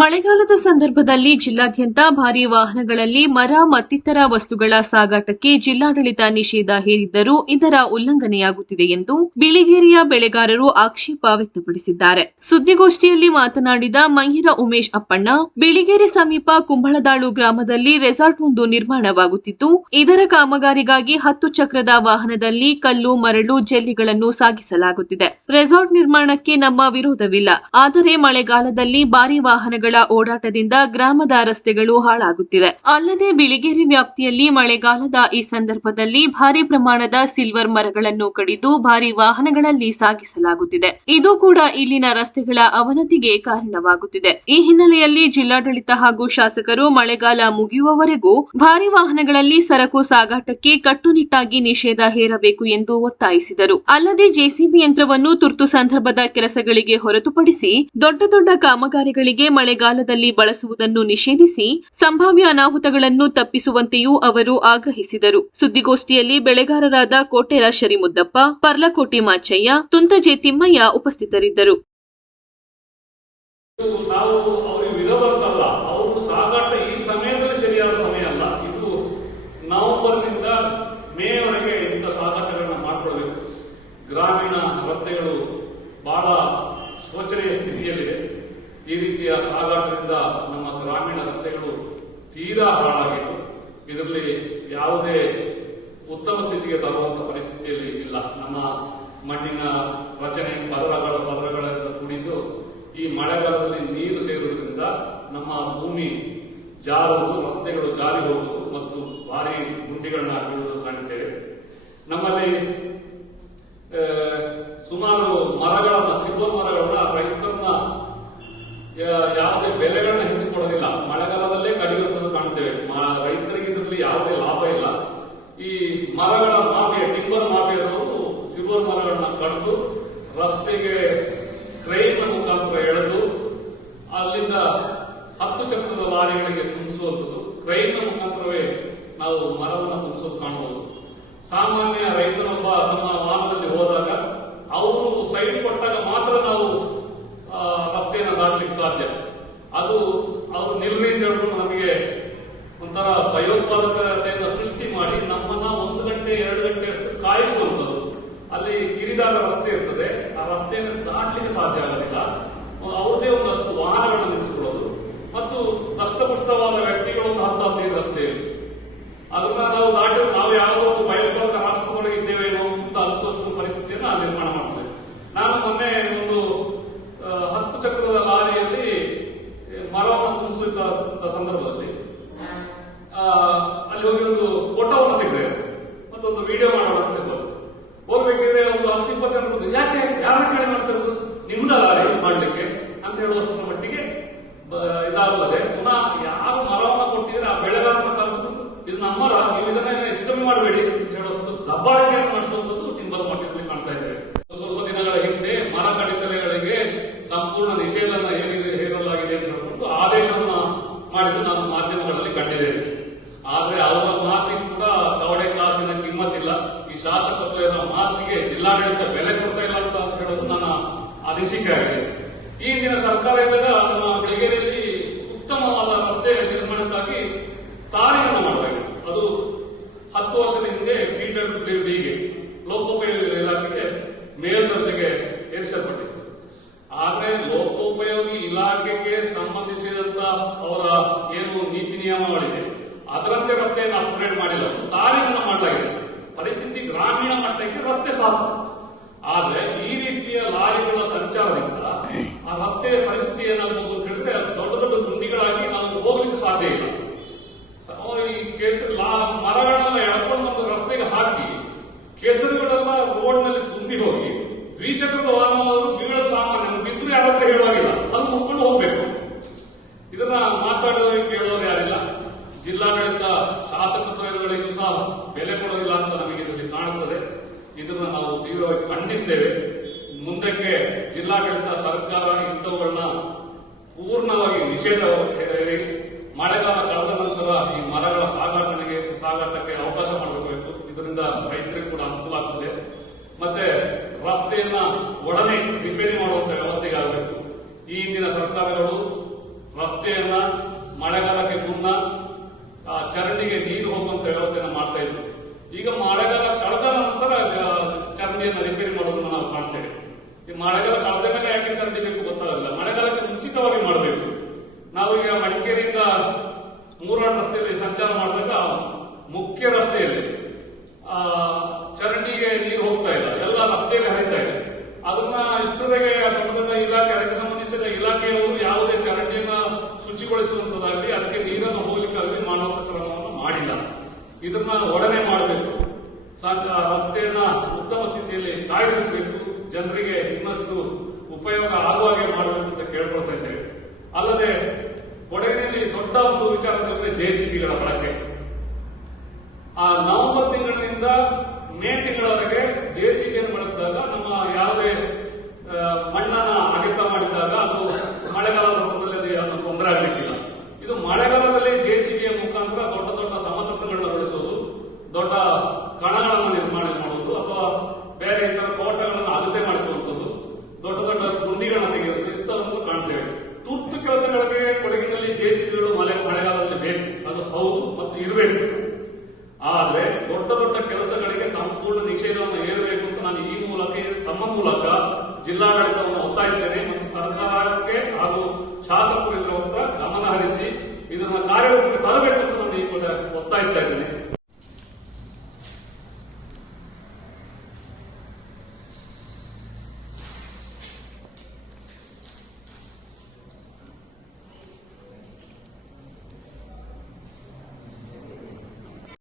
ಮಳೆಗಾಲದ ಸಂದರ್ಭದಲ್ಲಿ ಜಿಲ್ಲಾದ್ಯಂತ ಭಾರಿ ವಾಹನಗಳಲ್ಲಿ ಮರ ಮತ್ತಿತರ ವಸ್ತುಗಳ ಸಾಗಾಟಕ್ಕೆ ಜಿಲ್ಲಾಡಳಿತ ನಿಷೇಧ ಹೇರಿದ್ದರೂ ಇದರ ಉಲ್ಲಂಘನೆಯಾಗುತ್ತಿದೆ ಎಂದು ಬಿಳಿಗೇರಿಯ ಬೆಳೆಗಾರರು ಆಕ್ಷೇಪ ವ್ಯಕ್ತಪಡಿಸಿದ್ದಾರೆ. ಸುದ್ದಿಗೋಷ್ಠಿಯಲ್ಲಿ ಮಾತನಾಡಿದ ಮಹಿರ ಉಮೇಶ್ ಅಪ್ಪಣ್ಣ, ಬಿಳಿಗೇರಿ ಸಮೀಪ ಕುಂಬಳದಾಳು ಗ್ರಾಮದಲ್ಲಿ ರೆಸಾರ್ಟ್ ಒಂದು ನಿರ್ಮಾಣವಾಗುತ್ತಿದ್ದು ಇದರ ಕಾಮಗಾರಿಗಾಗಿ ಹತ್ತು ಚಕ್ರದ ವಾಹನದಲ್ಲಿ ಕಲ್ಲು, ಮರಳು, ಜೆಲ್ಲಿಗಳನ್ನು ಸಾಗಿಸಲಾಗುತ್ತಿದೆ. ರೆಸಾರ್ಟ್ ನಿರ್ಮಾಣಕ್ಕೆ ನಮ್ಮ ವಿರೋಧವಿಲ್ಲ. ಆದರೆ ಮಳೆಗಾಲದಲ್ಲಿ ಭಾರಿ ವಾಹನಗಳ ಓಡಾಟದಿಂದ ಗ್ರಾಮದ ರಸ್ತೆಗಳು ಹಾಳಾಗುತ್ತಿವೆ. ಅಲ್ಲದೆ ಬಿಳಿಗೇರಿ ವ್ಯಾಪ್ತಿಯಲ್ಲಿ ಮಳೆಗಾಲದ ಈ ಸಂದರ್ಭದಲ್ಲಿ ಭಾರಿ ಪ್ರಮಾಣದ ಸಿಲ್ವರ್ ಮರಗಳನ್ನು ಕಡಿದು ಭಾರಿ ವಾಹನಗಳಲ್ಲಿ ಸಾಗಿಸಲಾಗುತ್ತಿದೆ. ಇದು ಕೂಡ ಇಲ್ಲಿನ ರಸ್ತೆಗಳ ಅವನತಿಗೆ ಕಾರಣವಾಗುತ್ತಿದೆ. ಈ ಹಿನ್ನೆಲೆಯಲ್ಲಿ ಜಿಲ್ಲಾಡಳಿತ ಹಾಗೂ ಶಾಸಕರು ಮಳೆಗಾಲ ಮುಗಿಯುವವರೆಗೂ ಭಾರಿ ವಾಹನಗಳಲ್ಲಿ ಸರಕು ಸಾಗಾಟಕ್ಕೆ ಕಟ್ಟುನಿಟ್ಟಾಗಿ ನಿಷೇಧ ಹೇರಬೇಕು ಎಂದು ಒತ್ತಾಯಿಸಿದರು. ಅಲ್ಲದೆ ಜೆಸಿಬಿ ಯಂತ್ರವನ್ನು ತುರ್ತು ಸಂದರ್ಭದ ಕೆಲಸಗಳಿಗೆ ಹೊರತುಪಡಿಸಿ ದೊಡ್ಡ ದೊಡ್ಡ ಕಾಮಗಾರಿಗಳಿಗೆ ಮಳೆಗಾಲದಲ್ಲಿ ಬಳಸುವುದನ್ನು ನಿಷೇಧಿಸಿ ಸಂಭಾವ್ಯ ಅನಾಹುತಗಳನ್ನು ತಪ್ಪಿಸುವಂತೆಯೂ ಅವರು ಆಗ್ರಹಿಸಿದರು. ಸುದ್ದಿಗೋಷ್ಠಿಯಲ್ಲಿ ಬೆಳೆಗಾರರಾದ ಕೋಟೆರ ಶರಿಮುದ್ದಪ್ಪ, ಪರ್ಲಕೋಟಿ ಮಾಚಯ್ಯ, ತುಂತಜೆ ತಿಮ್ಮಯ್ಯ ಉಪಸ್ಥಿತರಿದ್ದರು. ಗ್ರಾಮೀಣ ರಸ್ತೆಗಳು ಬಹಳ ಶೋಚನೀಯ ಸ್ಥಿತಿಯಲ್ಲಿದೆ. ಈ ರೀತಿಯ ಸಾಗಾಟದಿಂದ ನಮ್ಮ ಗ್ರಾಮೀಣ ರಸ್ತೆಗಳು ತೀರಾ ಹಾಳಾಗಿತ್ತು ಇದರಲ್ಲಿ ಯಾವುದೇ ಉತ್ತಮ ಸ್ಥಿತಿಗೆ ತರುವಂತ ಪರಿಸ್ಥಿತಿಯಲ್ಲಿ ಇಲ್ಲ. ನಮ್ಮ ಮಣ್ಣಿನ ರಚನೆ, ಪದರಗಳ ಪದರಗಳಿಂದ ಕೂಡಿದ್ದು, ಈ ಮಳೆಗಾಲದಲ್ಲಿ ನೀರು ಸೇರುವುದರಿಂದ ನಮ್ಮ ಭೂಮಿ ಜಾರುವುದು, ರಸ್ತೆಗಳು ಜಾರಿ ಹೋಗುವುದು ಮತ್ತು ಭಾರಿ ಗುಂಡಿಗಳನ್ನ ಹಾಕಿರುವುದು ಕಾಣುತ್ತೇವೆ ನಮ್ಮಲ್ಲಿ ಆ, ಸುಮಾರು ಮರಗಳನ್ನ ಸಿಲ್ವರ್ ಮರಗಳನ್ನ ರೈತರನ್ನ ಯಾ- ಯಾವುದೇ ಬೆಲೆಗಳನ್ನ ಹೆಚ್ಚಿಕೊಡೋದಿಲ್ಲ ಮಳೆಗಾಲದಲ್ಲೇ ಕಡಿಯುವಂಥದ್ದು ಕಾಣ್ತೇವೆ ಮ- ರೈತರಿಗೆ ಇದರಲ್ಲಿ ಯಾವುದೇ ಲಾಭ ಇಲ್ಲ ಈ ಮರಗಳ ಮಾಫಿಯಾ ಟಿಂಬರ್ ಮಾಫಿಯಾದವರು ಸಿಲ್ವರ್ ಮರಗಳನ್ನ ಕಡಿದು ರಸ್ತೆಗೆ ಕ್ರೈನ್ ಮುಖಾಂತರ ಎಳೆದು ಅಲ್ಲಿಂದ ಹತ್ತು ಚಕ್ರದ ಲಾರಿಗಳಿಗೆ ತುಂಬಿಸುವಂಥದ್ದು. ಕ್ರೈನ್ ಮುಖಾಂತರವೇ ನಾವು ಮರವನ್ನು ತುಂಬಿಸೋದು ಕಾಣಬಹುದು. ಸಾಮಾನ್ಯ ರೈತನೊಬ್ಬ ತಮ್ಮ ವಾಹನದಲ್ಲಿ ಹೋದಾಗ ಅವರು ಸೈಡ್ ಕೊಟ್ಟಾಗ ಮಾತ್ರ ನಾವು ರಸ್ತೆಯನ್ನು ದಾಟಲಿಕ್ಕೆ ಸಾಧ್ಯ. ಅದು ಅವರು ನಿಲ್ರಿ ಅಂತ ನಮಗೆ ಒಂಥರ ಭಯೋತ್ಪಾದಕತೆಯನ್ನು ಸೃಷ್ಟಿ ಮಾಡಿ ನಮ್ಮನ್ನ ಅಲ್ಲಿ ಕಿರಿದಾದ ರಸ್ತೆ ಇರ್ತದೆ. ಆ ರಸ್ತೆಯನ್ನು ದಾಟಲಿಕ್ಕೆ ಸಾಧ್ಯ ಆಗೋದಿಲ್ಲ ಅವರದೇ ಒಂದಷ್ಟು ವಾಹನಗಳನ್ನು ನಿಲ್ಲಿಸಿಕೊಳ್ಳೋದು. ಮತ್ತು ದಷ್ಟಪುಷ್ಟವಾದ ವ್ಯಕ್ತಿಗಳನ್ನು ಹತ್ತು ಹದಿನೈದು ರಸ್ತೆಯಲ್ಲಿ ಅದನ್ನ ನಾವು ದಾಟಿ ನಾವು ಯಾವುದೋ ಒಂದು ಭಯೋತ್ಪಾದಕ ರಾಷ್ಟ್ರದೊಳಗೆ ಇದ್ದೇವೇನೋ ಅಂತ ಅನಿಸುವಷ್ಟು ಪರಿಸ್ಥಿತಿಯನ್ನು ನಿರ್ಮಾಣ ಮಾಡ್ತೇವೆ. ನಾನು ಮೊನ್ನೆ ಹತ್ತು ಇಪ್ಪತ್ತು ಜನ ಬಂದು, ಯಾಕೆ? ಯಾರ ಕೇಳಿ ಮಾಡ್ತಿರೋದು? ನಿಮ್ದ ಲಾರಿ ಮಾಡ್ಲಿಕ್ಕೆ ಅಂತ ಹೇಳುವಷ್ಟರ ಮಟ್ಟಿಗೆ ಇದಾಗುತ್ತದೆ. ಪುನಃ ಯಾರು ಮರವನ್ನು ಕೊಟ್ಟಿದ್ರೆ ಆ ಬೆಳೆಗಾರನ ಕಲಿಸ್ಬಿಟ್ಟು ಇದು ನಮ್ಮ ಮರ ನೀವು ಇದನ್ನ ಹೆಚ್ಚು ಕಮ್ಮಿ ಮಾಡಬೇಡಿ. ಈ ಶಾಸಕತ್ವದ ಮಾತಿಗೆ ಜಿಲ್ಲಾಡಳಿತ ಬೆಲೆ ಕೊಡ್ತಾ ಇಲ್ಲ ಅಂತ ಹೇಳೋದು ನನ್ನ ಅನಿಸಿಕೆ ಆಗಿದೆ. ಈ ದಿನ ಸರ್ಕಾರ ಇದ್ದಾಗ ನಮ್ಮ ಬೆಳಗ್ಗೆಯಲ್ಲಿ ಉತ್ತಮವಾದ ರಸ್ತೆ ನಿರ್ಮಾಣಕ್ಕಾಗಿ ತಾಲೀಮನ್ನು ಮಾಡಬೇಕು. ಅದು ಹತ್ತು ವರ್ಷದ ಹಿಂದೆ ಪೀಟರ್ ಡಿಗೆ ಲೋಕೋಪಯೋಗಿ ಇಲಾಖೆಗೆ ಮೇಲ್ದರ್ಜೆಗೆ ಏರಿಸಲ್ಪಟ್ಟಿತ್ತು. ಆದರೆ ಲೋಕೋಪಯೋಗಿ ಇಲಾಖೆಗೆ ಸಂಬಂಧಿಸಿದಂತ ಅವರ ಏನು ನೀತಿ ನಿಯಮಗಳಿದೆ ಅದರಂತೆ ರಸ್ತೆಯನ್ನು ಅಪ್ಗ್ರೇಡ್ ಮಾಡಿಲ್ಲ. ತಾರೀಖನ್ನು ಮಾಡಲಾಗಿದೆ. ಪರಿಸ್ಥಿತಿ ಗ್ರಾಮೀಣ ಮಟ್ಟಕ್ಕೆ ರಸ್ತೆ ಸಾಕು. ಆದ್ರೆ ಈ ರೀತಿಯ ಲಾರಿಗಳ ಸಂಚಾರದಿಂದ ಆ ರಸ್ತೆಯ ಪರಿಸ್ಥಿತಿ ಏನಾಗಬಹುದು ಅಂತ ಹೇಳಿದ್ರೆ ದೊಡ್ಡ ದೊಡ್ಡ ಗುಂಡಿಗಳಾಗಿ ನಾವು ಹೋಗ್ಲಿಕ್ಕೆ ಸಾಧ್ಯ ಇಲ್ಲ. ಈ ಕೇಸರಿ ಮರಗಳನ್ನ ಮರಗಳನ್ನೆಲ್ಲ ಎಳ್ಕೊಂಡು ಒಂದು ರಸ್ತೆಗೆ ಹಾಕಿ ಕೇಸರಿಗಳೆಲ್ಲ ರೋಡ್ನಲ್ಲಿ ತುಂಬಿ ಹೋಗಿ, ದ್ವಿಚಕ್ರದ ವಾಹನವನ್ನು ಬೀಳಲು ಸಾಮಾನ್ಯ ಬಿದ್ದು ಯಾರ ಹತ್ರ ಹೇಳುವಾಗಿಲ್ಲ ಅದು ಮುಟ್ಕೊಂಡು ಹೋಗ್ಬೇಕು ಇದನ್ನ ಮಾತಾಡೋರಿಗೆ ಕೇಳೋರು ಯಾರಿಲ್ಲ ಜಿಲ್ಲಾಡಳಿತ ಶಾಸಕತ್ವಗಳಿಗೂ ಸಹ ಬೆಲೆ ಕೊಡೋದಿಲ್ಲ ಅಂತ ನಮಗೆ ಇದರಲ್ಲಿ ಕಾಣಿಸ್ತದೆ ಇದನ್ನ ನಾವು ಖಂಡಿಸ್ತೇವೆ ಮುಂದಕ್ಕೆ ಜಿಲ್ಲಾಡಳಿತ ಸರ್ಕಾರ ಇಂಥವುಗಳನ್ನ ಪೂರ್ಣವಾಗಿ ನಿಷೇಧ ಮಳೆಗಾಲ ಕಳೆದ ನಂತರ ಈ ಮರಗಳ ಸಾಗಾಟನೆಗೆ, ಸಾಗಾಟಕ್ಕೆ ಅವಕಾಶ ಮಾಡಬೇಕು ಇದರಿಂದ ರೈತರಿಗೆ ಕೂಡ ಅನುಕೂಲ ಆಗ್ತದೆ. ಮತ್ತೆ ರಸ್ತೆಯನ್ನ ಒಡನೆ ರಿಪೇರಿ ಮಾಡುವಂತಹ ವ್ಯವಸ್ಥೆಗೆ ಆಗಬೇಕು. ಈ ಹಿಂದಿನ ಸರ್ಕಾರಗಳು ರಸ್ತೆಯನ್ನ ಮಳೆಗಾಲಕ್ಕೆ ಮುನ್ನ ಚರಂಡಿಗೆ ನೀರು ಹೋಗುವಂತ ವ್ಯವಸ್ಥೆಯನ್ನ ಮಾಡ್ತಾ ಇದ್ರು. ಈಗ ಮಳೆಗಾಲ ಈ ಮಳೆಗಾಲ ಕಳೆದ ಮೇಲೆ ಯಾಕೆ ಚರಂಡಿ ಬೇಕು ಗೊತ್ತಾಗಲ್ಲ. ಮಳೆಗಾಲಕ್ಕೆ ಮುಂಚಿತವಾಗಿ ಮಾಡಬೇಕು. ನಾವು ಈಗ ಮಡಿಕೇರಿಯಿಂದ ಮೂರಾಡ್ ರಸ್ತೆಯಲ್ಲಿ ಸಂಚಾರ ಮಾಡಿದಾಗ ಮುಖ್ಯ ರಸ್ತೆಯಲ್ಲಿ ಚರಂಡಿಗೆ ನೀರು ಹೋಗ್ತಾ ಇಲ್ಲ. ಎಲ್ಲ ರಸ್ತೆಯಲ್ಲಿ ಹರಿತಾ ಇದೆ. ಅದನ್ನ ದೊಡ್ಡ ಇಲಾಖೆ, ಅದಕ್ಕೆ ಸಂಬಂಧಿಸಿದ ಇಲಾಖೆಯವರು ಯಾವುದೇ ಚರಂಡಿಯನ್ನ ಶುಚಿಗೊಳಿಸುವಂತದಾಗಲಿ ಅದಕ್ಕೆ ನೀರನ್ನು ಹೋಗ್ಲಿಕ್ಕಾಗಲಿ ಮಾಡುವಂತ ಕ್ರಮವನ್ನು ಮಾಡಿಲ್ಲ. ಇದನ್ನ ಒಡನೆ ಮಾಡಬೇಕು. ರಸ್ತೆಯನ್ನ ಉತ್ತಮ ಸ್ಥಿತಿಯಲ್ಲಿ ಕಾಯ್ದಿರಿಸಬೇಕು. ಜನರಿಗೆ ಇನ್ನಷ್ಟು ಉಪಯೋಗ ಆಗುವ ಹಾಗೆ ಮಾಡಬೇಕು ಅಂತ ಕೇಳ್ಕೊಳ್ತಾ ಇದ್ದೇವೆ. ಅಲ್ಲದೆ, ಕೊಡಗಿನಲ್ಲಿ ದೊಡ್ಡ ಒಂದು ವಿಚಾರ ಅಂದ್ರೆ ಜೆಸಿಬಿಗಳ ಬಳಕೆ. ಆ ನವೆಂಬರ್ ತಿಂಗಳಿನಿಂದ ಮೇ ತಿಂಗಳವರೆಗೆ ಜೆಸಿಬಿಯನ್ನು ಬಳಸಿದಾಗ ನಮ್ಮ ಯಾವುದೇ ಮಣ್ಣನ್ನ ಅಡಿತ ಮಾಡಿದಾಗ ಅದು ಮಳೆಗಾಲ ಸಂದರ್ಭದಲ್ಲಿ ಅದು ತೊಂದರೆ ಆಗಲಿಕ್ಕಿಲ್ಲ ಇದು ಮಳೆಗಾಲದಲ್ಲಿ ಜೆಸಿಬಿಯ ಮುಖಾಂತರ ದೊಡ್ಡ ದೊಡ್ಡ ಸಮತಟ್ಟುಗಳನ್ನ ಬೆಳೆಸೋದು ದೊಡ್ಡ ಕಣಗಳನ್ನು ನಿರ್ಮಾಣ ಮಾಡುವುದು ಅಥವಾ ಬೇರೆ ಇತರ ತೋಟಗಳನ್ನು ಅಗತ್ಯ ಮಾಡಿಸುವಂಥದ್ದು ದೊಡ್ಡ ದೊಡ್ಡ ಗುಂಡಿಗಳನ್ನ ತೆಗೆಯುವುದು ಇಂಥದನ್ನು ಕಾಣ್ತೇವೆ ತುರ್ತು ಕೆಲಸಗಳಿಗೆ ಜೆಸಿಬಿಗಳು ಮಳೆ ಮಳೆಗಾಲದಲ್ಲಿ ಬೇಕು. ಅದು ಹೌದು ಮತ್ತು ಇರಬೇಕು ಆದರೆ ದೊಡ್ಡ ದೊಡ್ಡ ಕೆಲಸಗಳಿಗೆ ಸಂಪೂರ್ಣ ನಿಷೇಧವನ್ನು ಹೇರಬೇಕು ಅಂತ ನಾನು ಈ ಮೂಲಕ ತಮ್ಮ ಮೂಲಕ ಜಿಲ್ಲಾಡಳಿತವನ್ನು ಒತ್ತಾಯಿಸಿದ್ದೇನೆ ಮತ್ತು ಸರ್ಕಾರಕ್ಕೆ ಹಾಗೂ ಶಾಸಕರು ಇದರ ಗಮನ ಹರಿಸಿ ಇದನ್ನು ಕಾರ್ಯರೂಪಕ್ಕೆ ತರಬೇಕು ಅಂತ ನಾನು ಈ ಒತ್ತಾಯಿಸ್ತಾ ಇದ್ದೇನೆ.